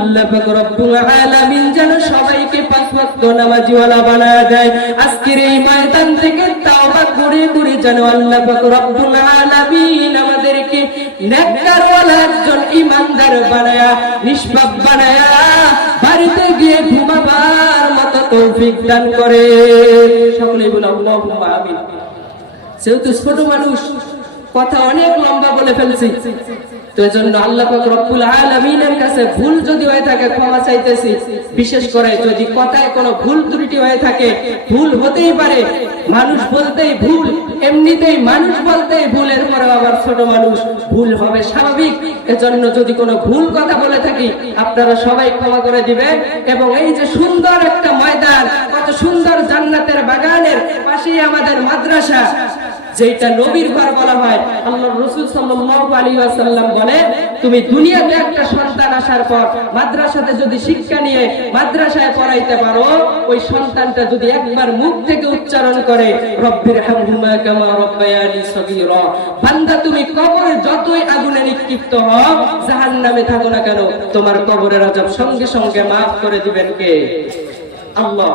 আল্লাহ পাক রব্বুল আলামিন যেন সবাইকে পাঁচ ওয়াক্ত নামাজিওয়ালা বানায় দেয়। আজকের এই ময়দান থেকে তাওবা করে করে যেন আল্লাহ পাক রব্বুল আলামিন আমাদেরকে নেককারওয়ালা একজন ঈমানদার বানায়া, নিষ্পাপ বানায়া বাড়িতে গিয়ে ঘুমাবার মতো তৌফিক দান করে। সকলেই বলে আল্লাহুম্মা আমিন। যেহেতু ছোট মানুষ, কথা অনেক লম্বা বলে ফেলছি, তো এজন্য আল্লাহ পাক রব্বুল আলামিনের কাছে ভুল যদি হয়ে থাকে ক্ষমা চাইতেছি। বিশেষ করে যদি কথায় কোনো ভুল ত্রুটি হয়ে থাকে, ভুল হতেই পারে, মানুষ বলতেই ভুল, এমনিতেই মানুষ বলতেই ভুল, এরপরে আবার ছোট মানুষ, ভুল হবে স্বাভাবিক। এজন্য যদি কোনো ভুল কথা বলে থাকি আপনারা সবাই ক্ষমা করে দিবেন। এবং এই যে সুন্দর একটা ময়দান, কত সুন্দর জান্নাতের বাগানের পাশেই আমাদের মাদ্রাসা, যেটা নবীর ঘর বলা হয়। আল্লাহর রাসূল সাল্লাল্লাহু আলাইহি ওয়াসাল্লাম বলে, তুমি দুনিয়াতে একটা সন্তান আসার পর মাদ্রাসাতে যদি শিক্ষা নিয়ে মাদ্রাসায় পড়াইতে পারো, ওই সন্তানটা যদি একবার মুখ থেকে উচ্চারণ করে রব্বির হামহুমা কামা রাব্বায়ানি সগীরা, বান্দা তুমি কবরে যতই আগুনে নিক্ষিপ্ত হও, জাহান্নামে থাকো না কেন, তোমার কবরের আযাব সঙ্গে সঙ্গে মাফ করে দিবেন কে? আল্লাহ।